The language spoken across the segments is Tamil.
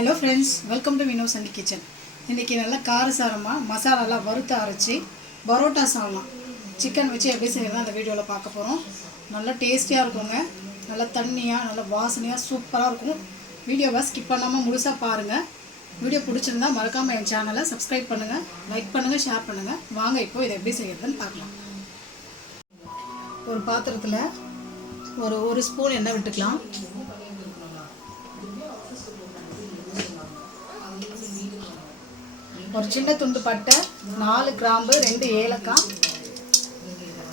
Hello friends, welcome to Vino Sandy kitchen. இன்றைக்கி நல்லா காரசாரமாக மசாலாலாம் வறுத்து அரைச்சி பரோட்டா சால்னா சிக்கன் வச்சு எப்படி செய்யறது அந்த வீடியோவில் பார்க்க போகிறோம். நல்லா டேஸ்டியாக இருக்குங்க. நல்லா தண்ணியாக நல்லா வாசனையாக சூப்பராக இருக்கும். வீடியோவை ஸ்கிப் பண்ணாமல் முழுசாக பாருங்கள். வீடியோ பிடிச்சிருந்தா மறக்காமல் என் சேனலை சப்ஸ்கிரைப் பண்ணுங்கள், லைக் பண்ணுங்கள், ஷேர் பண்ணுங்கள். வாங்க இப்போ இதை எப்படி செய்யறதுன்னு பார்க்கலாம். ஒரு பாத்திரத்தில் ஒரு ஸ்பூன் எண்ணெய் விட்டுக்கலாம். ஒரு சின்ன துண்டு பட்டை, 4 கிராம்பு, 2 ஏலக்காய்,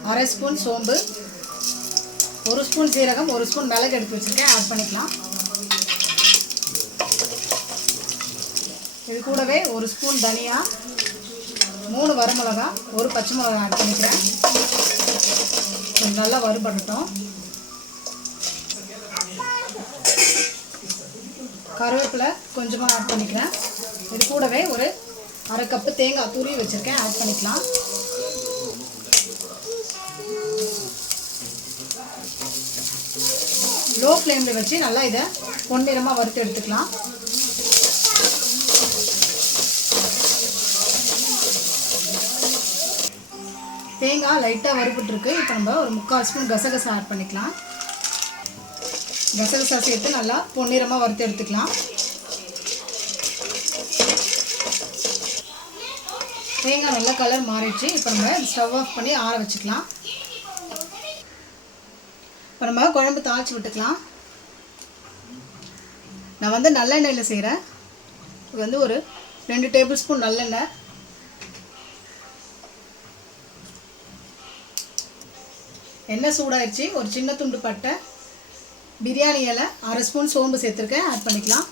அரை ஸ்பூன் சோம்பு, 1 ஸ்பூன் சீரகம், 1 ஸ்பூன் மிளகு எடுத்து வச்சுருக்கேன், ஆட் பண்ணிக்கலாம். இது கூடவே 1 ஸ்பூன் தனியா, 3 வரமிளகா, 1 பச்சை மிளகாய் ஆட் பண்ணிக்கிறேன். நல்லா வறுபடட்டும். கருவேப்பிலை கொஞ்சமாக ஆட் பண்ணிக்கிறேன். இது கூடவே ஒரு அரை கப்பு தேங்காய் துருவி வச்சுருக்கேன், ஆட் பண்ணிக்கலாம். லோ ஃப்ளேமில் வச்சு நல்லா இதை பொன்னிறமாக வறுத்து எடுத்துக்கலாம். தேங்காய் லைட்டாக வறுபட்டுருக்கு. இப்போ நம்ம ஒரு 3/4 ஸ்பூன் கசகசா ஆட் பண்ணிக்கலாம். கசகசா சேர்த்து நல்லா பொன்னிறமாக வறுத்து எடுத்துக்கலாம். தேங்காய் நல்லா கலர் மாறிடுச்சு. இப்போ நம்ம ஸ்டவ் ஆஃப் பண்ணி ஆற வச்சுக்கலாம். இப்போ நம்ம குழம்பு தாளித்து விட்டுக்கலாம். நான் வந்து நல்லெண்ணெயில் செய்கிறேன். இது வந்து ஒரு 2 டேபிள் ஸ்பூன் நல்லெண்ணெய். எண்ணெய் சூடாயிடுச்சு. ஒரு சின்ன துண்டு பட்டை, பிரியாணி இலை, அரை ஸ்பூன் சோம்பு சேர்த்துருக்கேன், ஆட் பண்ணிக்கலாம்.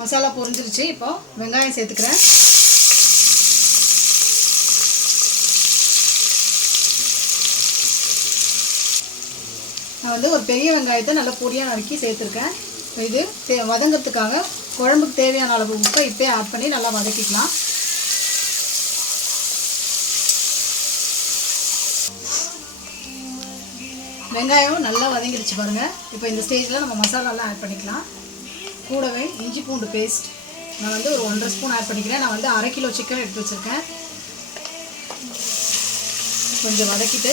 மசாலா பொரிஞ்சிருச்சு. இப்போ வெங்காயம் சேர்த்துக்கிறேன். நான் வந்து ஒரு பெரிய வெங்காயத்தை நல்லா பொடியாக நறுக்கி சேர்த்துருக்கேன். இது வதங்கிறதுக்காக குழம்புக்கு தேவையான அளவு உப்பை இப்போயே ஆட் பண்ணி நல்லா வதக்கிக்கலாம். வெங்காயம் நல்லா வதங்கிடுச்சு பாருங்கள். இப்போ இந்த ஸ்டேஜில் நம்ம மசாலாலாம் ஆட் பண்ணிக்கலாம். கூடவே இஞ்சி பூண்டு பேஸ்ட் நான் வந்து ஒரு 1.5 ஸ்பூன் ஆட் பண்ணிக்கிறேன். நான் வந்து 1/2 கிலோ சிக்கன் எடுத்து வச்சுருக்கேன். கொஞ்சம் வதக்கிட்டு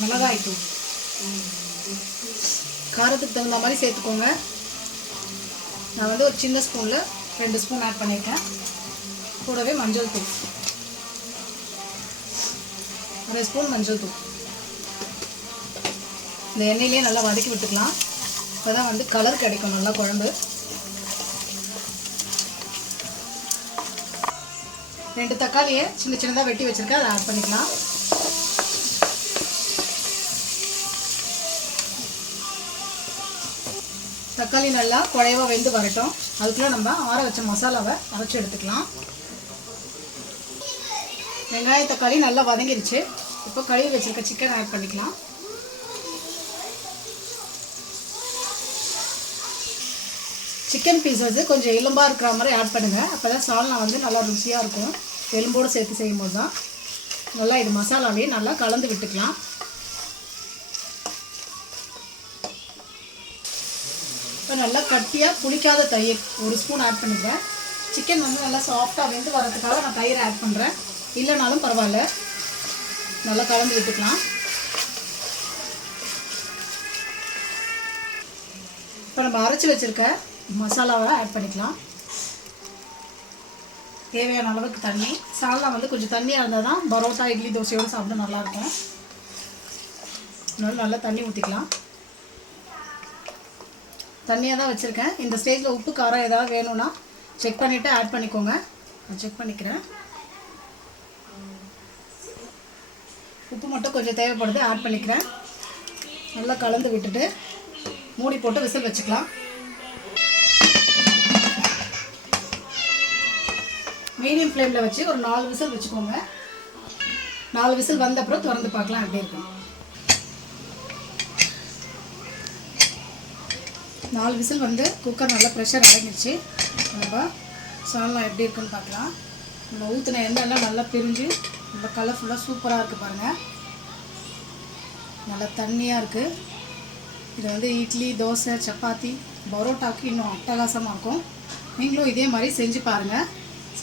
மிளகாய் தூள் காரத்துக்கு தகுந்த மாதிரி சேர்த்துக்கோங்க. நான் வந்து ஒரு சின்ன ஸ்பூனில் 2 ஸ்பூன் ஆட் பண்ணியிருக்கேன். கூடவே மஞ்சள் தூள் 1 ஸ்பூன் மஞ்சள் தூள். இந்த எண்ணெயிலே நல்லா வதக்கி விட்டுக்கலாம். இப்போ தான் வந்து கலர் கிடைக்கும் நல்லா குழம்பு. 2 தக்காளியை சின்ன சின்னதாக வெட்டி வச்சுருக்கேன், அதை ஆட் பண்ணிக்கலாம். தக்காளி நல்லா குழைவாக வெந்து வரட்டும். அதுக்குள்ளே நம்ம ஆற வச்ச மசாலாவை அரைச்சி எடுத்துக்கலாம். வெங்காயம் தக்காளி நல்லா வதங்கிருச்சு. இப்போ கழுவி வச்சுருக்க சிக்கன் ஆட் பண்ணிக்கலாம். சிக்கன் பீஸ் வந்து கொஞ்சம் எலும்பாக இருக்கிற மாதிரி ஆட் பண்ணுங்கள். அப்போ தான் சால்னா வந்து நல்லா ருசியாக இருக்கும். எலும்போடு சேர்த்து செய்யும்போது தான் நல்லா இது மசாலாவே நல்லா கலந்து விட்டுக்கலாம். இப்போ நல்லா கட்டியாக புளிக்காத தயிர் 1 ஸ்பூன் ஆட் பண்ணிக்கிறேன். சிக்கன் வந்து நல்லா சாஃப்டாக வெந்து வரதுக்காக நான் தயிர் ஆட் பண்ணுறேன். இல்லைனாலும் பரவாயில்ல, நல்லா கலந்து விட்டுக்கலாம். இப்போ நம்ம அரைச்சி வச்சுருக்க மசாலாவை ஆட் பண்ணிக்கலாம். தேவையான அளவுக்கு தண்ணி. சால்னா வந்து கொஞ்சம் தண்ணியாக இருந்தால் தான் பரோட்டா, இட்லி, தோசையோடு சாப்பிட நல்லாயிருக்கும். நல்லா தண்ணி ஊற்றிக்கலாம். தண்ணியாக தான் வச்சுருக்கேன். இந்த ஸ்டேஜில் உப்பு காரம் ஏதாவது வேணும்னா செக் பண்ணிவிட்டு ஆட் பண்ணிக்கோங்க. நான் செக் பண்ணிக்கிறேன். உப்பு மட்டும் கொஞ்சம் தேவைப்படுது, ஆட் பண்ணிக்கிறேன். நல்லா கலந்து விட்டுட்டு மூடி போட்டு விசில் வச்சுக்கலாம். மீடியம் ஃப்ளேமில் வச்சு ஒரு 4 விசில் வச்சுக்கோங்க. 4 விசில் வந்த அப்புறம் திறந்து பார்க்கலாம் எப்படி இருக்கும். 4 விசில் வந்து குக்கர் நல்லா ப்ரெஷர் அடங்கிடுச்சு. நம்ம சால்னா எப்படி இருக்குன்னு பார்க்கலாம். நம்ம ஊற்றின எண்ணெய்லாம் நல்லா பிரிஞ்சு ரொம்ப கலர்ஃபுல்லாக சூப்பராக இருக்குது பாருங்கள். நல்லா தண்ணியாக இருக்குது. இது வந்து இட்லி, தோசை, சப்பாத்தி, பரோட்டாவுக்கு இன்னும் அட்டகாசமாக இருக்கும். நீங்களும் இதே மாதிரி செஞ்சு பாருங்கள்.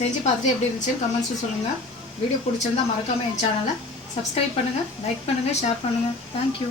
செஞ்சு பார்த்துட்டு எப்படி இருந்துச்சுன்னு கமெண்ட்ஸும் சொல்லுங்கள். வீடியோ பிடிச்சிருந்தால் மறக்காமல் என் சேனலை சப்ஸ்கிரைப் பண்ணுங்கள், லைக் பண்ணுங்கள், ஷேர் பண்ணுங்கள். தேங்க்யூ.